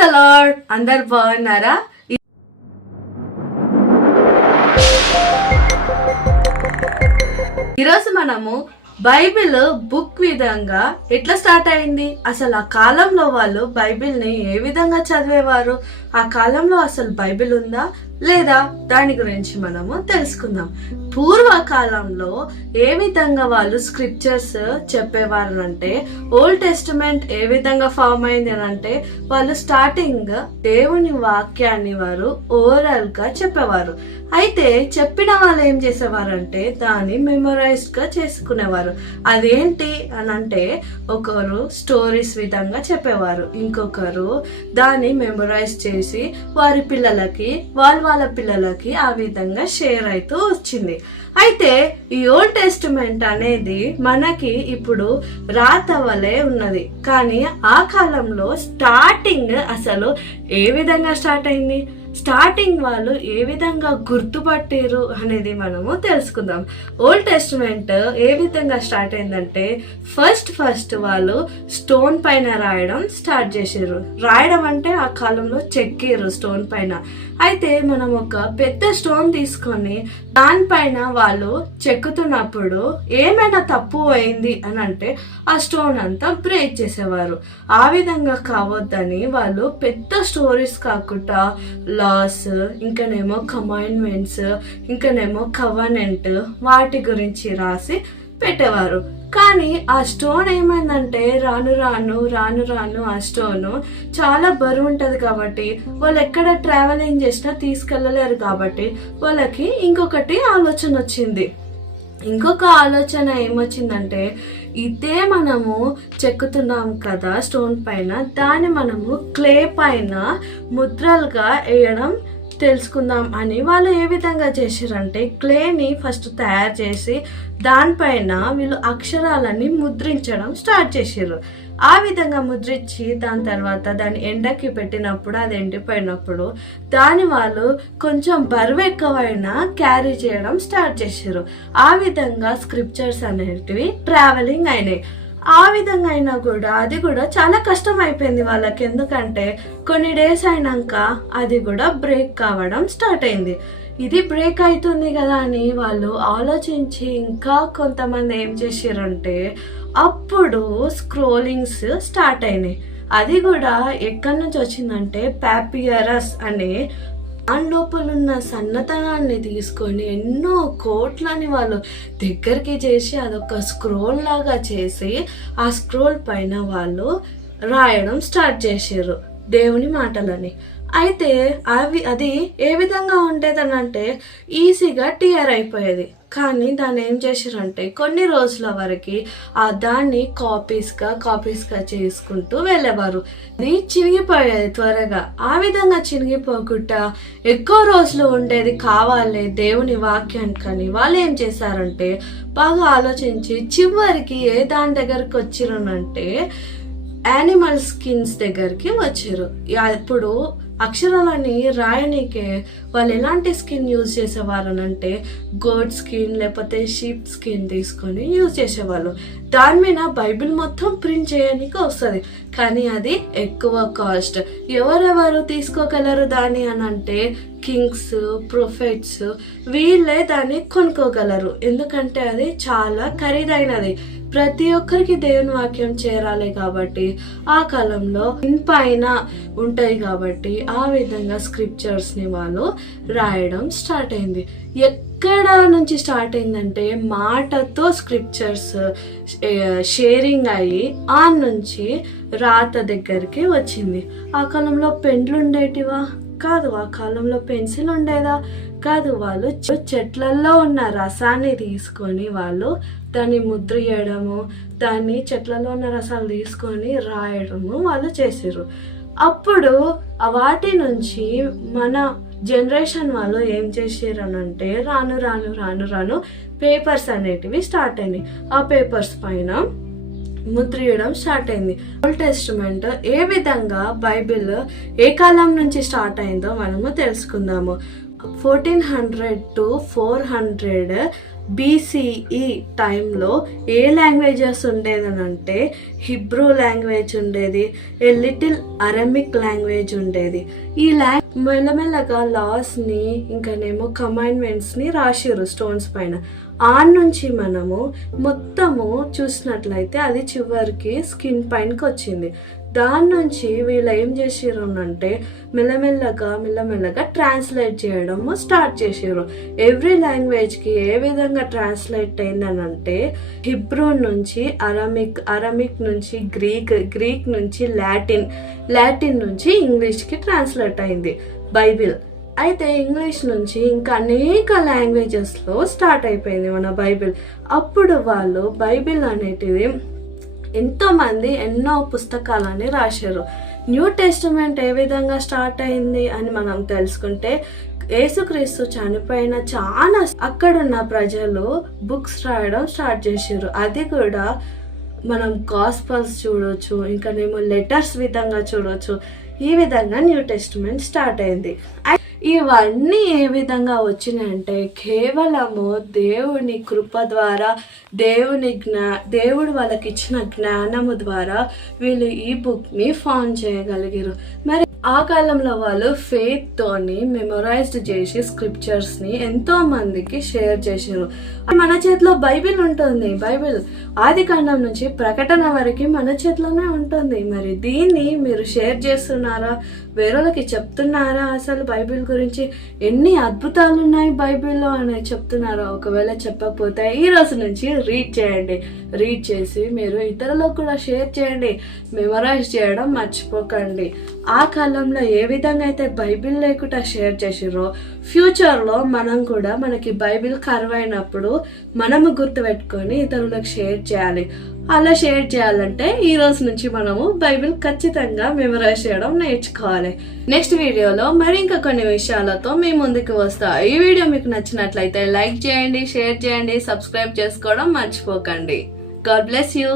The lord అందరు బాగున్నారా? ఈరోజు మనము బైబిల్ బుక్ విధంగా ఎట్లా స్టార్ట్ అయింది? అసలు ఆ కాలంలో వాళ్ళు బైబిల్ని ఏ విధంగా చదివేవారు? ఆ కాలంలో అసలు బైబిల్ ఉందా? లేదా దాని గురించి మనము తెలుసుకుందాం. పూర్వకాలంలో ఏ విధంగా వాళ్ళు స్క్రిప్చర్స్ చెప్పేవారు అంటే ఓల్డ్ టెస్టిమెంట్ ఏ విధంగా ఫామ్ అయింది అని అంటే వాళ్ళు స్టార్టింగ్ దేవుని వాక్యాన్ని వారు ఓవరాల్గా చెప్పేవారు. అయితే చెప్పిన వాళ్ళు ఏం చేసేవారంటే దాన్ని మెమొరైజ్గా చేసుకునేవారు. అదేంటి అని అంటే ఒకరు స్టోరీస్ విధంగా చెప్పేవారు. ఇంకొకరు దాన్ని మెమొరైజ్ చేసి వారి పిల్లలకి వాళ్ళ వాళ్ళ పిల్లలకి ఆ విధంగా షేర్ అవుతూ వచ్చింది. అయితే ఈ ఓల్డ్ టెస్టిమెంట్ అనేది మనకి ఇప్పుడు రాత వలె ఉన్నది. కానీ ఆ కాలంలో స్టార్టింగ్ అసలు ఏ విధంగా స్టార్ట్ అయింది? స్టార్టింగ్ వాళ్ళు ఏ విధంగా గుర్తుపట్టారు అనేది మనము తెలుసుకుందాం. ఓల్డ్ టెస్టిమెంట్ ఏ విధంగా స్టార్ట్ అయిందంటే ఫస్ట్ ఫస్ట్ వాళ్ళు స్టోన్ పైన రాయడం స్టార్ట్ చేసారు రాయడం అంటే ఆ కాలంలో చెక్కారు స్టోన్ పైన. అయితే మనం ఒక పెద్ద స్టోన్ తీసుకొని దానిపైన వాళ్ళు చెక్కుతున్నప్పుడు ఏమైనా తప్పు అయింది అని అంటే ఆ స్టోన్ అంతా బ్రేక్ చేసేవారు. ఆ విధంగా కావద్దని వాళ్ళు పెద్ద స్టోరీస్ కాకుండా లాస్ ఇంకానేమో కమాండ్మెంట్స్ ఇంకానేమో కవనెంట్ వాటి గురించి రాసి పెట్టేవారు. కానీ ఆ స్టోన్ ఏమైందంటే రాను రాను రాను రాను ఆ స్టోన్ చాలా బరువు ఉంటుంది కాబట్టి వాళ్ళు ఎక్కడ ట్రావెలింగ్ చేసినా తీసుకెళ్ళలేరు కాబట్టి వాళ్ళకి ఇంకొకటి ఆలోచన వచ్చింది. ఇంకొక ఆలోచన ఏమొచ్చిందంటే ఇదే మనము చెక్కుతున్నాం కదా స్టోన్ పైన దాన్ని మనము క్లే పైన ముద్రలుగా వేయడం తెలుసుకుందాం అని వాళ్ళు ఏ విధంగా చేశారంటే క్లేని ఫస్ట్ తయారు చేసి దానిపైన వీళ్ళు అక్షరాలని ముద్రించడం స్టార్ట్ చేసారు ఆ విధంగా ముద్రించి దాని తర్వాత దాన్ని ఎండకి పెట్టినప్పుడు అది ఎండిపోయినప్పుడు దాని వాళ్ళు కొంచెం బరువు ఎక్కువైనా క్యారీ చేయడం స్టార్ట్ చేశారు ఆ విధంగా స్క్రిప్చర్స్ అనేటివి ట్రావెలింగ్ అయినాయి. ఆ విధంగా అయినా కూడా అది కూడా చాలా కష్టం అయిపోయింది వాళ్ళకి. ఎందుకంటే కొన్ని డేస్ అయినాక అది కూడా బ్రేక్ కావడం స్టార్ట్ అయింది. ఇది బ్రేక్ అవుతుంది కదా అని వాళ్ళు ఆలోచించి ఇంకా కొంతమంది ఏం చేసారంటే అప్పుడు స్క్రోలింగ్స్ స్టార్ట్ అయినాయి. అది కూడా ఎక్కడి నుంచి వచ్చిందంటే ప్యాపియరస్ అనే దాని లోపల ఉన్న సన్నతనాన్ని తీసుకొని ఎన్నో కోట్లని వాళ్ళు దగ్గరికి చేసి అదొక స్క్రోల్ లాగా చేసి ఆ స్క్రోల్ పైన వాళ్ళు రాయడం స్టార్ట్ చేసారు దేవుని మాటలని. అయితే అవి అది ఏ విధంగా ఉండేదనంటే ఈజీగా టీఆర్ అయిపోయేది. కానీ దాన్ని ఏం చేశారంటే కొన్ని రోజుల వరకు ఆ దాన్ని కాపీస్గా కాపీస్గా చేసుకుంటూ వెళ్ళేవారు. అది చినిగిపోయేది త్వరగా ఆ విధంగా చినిగిపోకుండా ఎక్కువ రోజులు ఉండేది కావాలి దేవుని వాక్యానికి కానీ వాళ్ళు ఏం చేశారంటే బాగా ఆలోచించి చివరికి ఏ దాని దగ్గరకు వచ్చిరనంటే యానిమల్ స్కిన్స్ దగ్గరికి వచ్చారు ఇప్పుడు అక్షరాలని రాయనీకే వాళ్ళు ఎలాంటి స్కిన్ యూజ్ చేసేవారు అంటే గోడ్ స్కిన్ లేకపోతే షీప్ స్కిన్ తీసుకొని యూజ్ చేసేవాళ్ళు. దాని మీద బైబిల్ మొత్తం ప్రింట్ చేయడానికి వస్తుంది. కానీ అది ఎక్కువ కాస్ట్. ఎవరెవరు తీసుకోగలరు దాన్ని అని అంటే కింగ్స్ ప్రొఫెట్స్ వీళ్ళే దాన్ని కొనుక్కోగలరు. ఎందుకంటే అది చాలా ఖరీదైనది. ప్రతి ఒక్కరికి దేవుని వాక్యం చేరాలి కాబట్టి ఆ కాలంలో పైన ఉంటాయి కాబట్టి ఆ విధంగా స్క్రిప్చర్స్ని వాళ్ళు రాయడం స్టార్ట్ అయింది. ఎక్కడ నుంచి స్టార్ట్ అయిందంటే మాటతో స్క్రిప్చర్స్ షేరింగ్ అయ్యి ఆ నుంచి రాత దగ్గరికి వచ్చింది. ఆ కాలంలో పెండ్లు ఉండేటివా? కాదు ఆ కాలంలో పెన్సిల్ ఉండేదా? కాదు వాళ్ళు చెట్లల్లో ఉన్న రసాన్ని తీసుకొని వాళ్ళు దాన్ని ముద్రయడము దాన్ని చెట్లలో ఉన్న రసాలు తీసుకొని రాయడము వాళ్ళు చేసారు అప్పుడు వాటి నుంచి మన జనరేషన్ వాళ్ళు ఏం చేసారనంటే రాను రాను రాను రాను పేపర్స్ అనేటివి స్టార్ట్ అయినాయి. ఆ పేపర్స్ పైన ముద్రియడం స్టార్ట్ అయింది. ఓల్డ్ టెస్టిమెంట్ ఏ విధంగా బైబిల్ ఏ కాలం నుంచి స్టార్ట్ అయిందో మనము తెలుసుకుందాము. Fourteen hundred to four hundred BCE టైంలో ఏ లాంగ్వేజెస్ ఉండేదని అంటే హిబ్రూ లాంగ్వేజ్ ఉండేది ఏ లిటిల్ అరమిక్ లాంగ్వేజ్ ఉండేది. ఈ లాంగ్ మెల్లమెల్లగా లాస్ని ఇంకానేమో కమాండ్మెంట్స్ని రాసిరు స్టోన్స్ పైన. ఆన్ నుంచి మనము మొత్తము చూసినట్లయితే అది చివరికి స్కిన్ పైనకి వచ్చింది దాని నుంచి వీళ్ళు ఏం చేసిర్రు అంటే మెల్లమెల్లగా మెల్లమెల్లగా ట్రాన్స్లేట్ చేయడము స్టార్ట్ చేసిర్రు. ఎవ్రీ లాంగ్వేజ్కి ఏ విధంగా ట్రాన్స్లేట్ అయిందని అంటే హిబ్రూ నుంచి అరమిక్ అరమిక్ నుంచి గ్రీక్ గ్రీక్ నుంచి లాటిన్ లాటిన్ నుంచి ఇంగ్లీష్కి ట్రాన్స్లేట్ అయింది బైబిల్ అయితే ఇంగ్లీష్ నుంచి ఇంకా అనేక లాంగ్వేజెస్లో స్టార్ట్ అయిపోయింది మన బైబిల్ అప్పుడు వాళ్ళు బైబిల్ అనేటిది ఎంతోమంది ఎన్నో పుస్తకాలని రాశారు. న్యూ టెస్టిమెంట్ ఏ విధంగా స్టార్ట్ అయింది అని మనం తెలుసుకుంటే యేసుక్రీస్తు చనిపోయిన చాలా అక్కడున్న ప్రజలు బుక్స్ రాయడం స్టార్ట్ చేశారు. అది కూడా మనం గాస్పల్స్ చూడొచ్చు ఇంకానేమో లెటర్స్ విధంగా చూడొచ్చు. ఈ విధంగా న్యూ టెస్ట్మెంట్ స్టార్ట్ అయింది. ఇవన్నీ ఏ విధంగా వచ్చినాయంటే కేవలము దేవుని కృప ద్వారా దేవుని జ్ఞా దేవుడు వాళ్ళకి ఇచ్చిన జ్ఞానము ద్వారా వీళ్ళు ఈ బుక్ని ఫామ్ చేయగలిగారు. మరి ఆ కాలంలో వాళ్ళు ఫెయిత్ తోని మెమొరైజ్డ్ చేసి స్క్రిప్చర్స్ని ఎంతో మందికి షేర్ చేశారు. మన చేతిలో బైబిల్ ఉంటుంది. బైబిల్ ఆది కాండం నుంచి ప్రకటన వరకు మన చేతిలోనే ఉంటుంది. మరి దీన్ని మీరు షేర్ చేస్తున్నారా? వేరేళ్ళకి చెప్తున్నారా అసలు బైబిల్ గురించి? ఎన్ని అద్భుతాలు ఉన్నాయి బైబిల్లో అని చెప్తున్నారా ఒకవేళ చెప్పకపోతే ఈ రోజు నుంచి రీడ్ చేయండి. రీడ్ చేసి మీరు ఇతరులకు కూడా షేర్ చేయండి. మెమరైజ్ చేయడం మర్చిపోకండి. ఆ కాలంలో ఏ విధంగా అయితే బైబిల్ లేకుండా షేర్ చేసిరో ఫ్యూచర్లో మనం కూడా మనకి బైబిల్ కరువైనప్పుడు మనము గుర్తుపెట్టుకొని ఇతరులకు షేర్ చేయాలి. అలా షేర్ చేయాలంటే ఈ రోజు నుంచి మనము బైబిల్ ఖచ్చితంగా మెమరైజ్ చేయడం నేర్చుకోవాలి. నెక్స్ట్ వీడియోలో మరి ఇంకా కొన్ని విషయాలతో మీ ముందుకు వస్తా. ఈ వీడియో మీకు నచ్చినట్లయితే లైక్ చేయండి షేర్ చేయండి సబ్స్క్రైబ్ చేసుకోవడం మర్చిపోకండి. God bless you.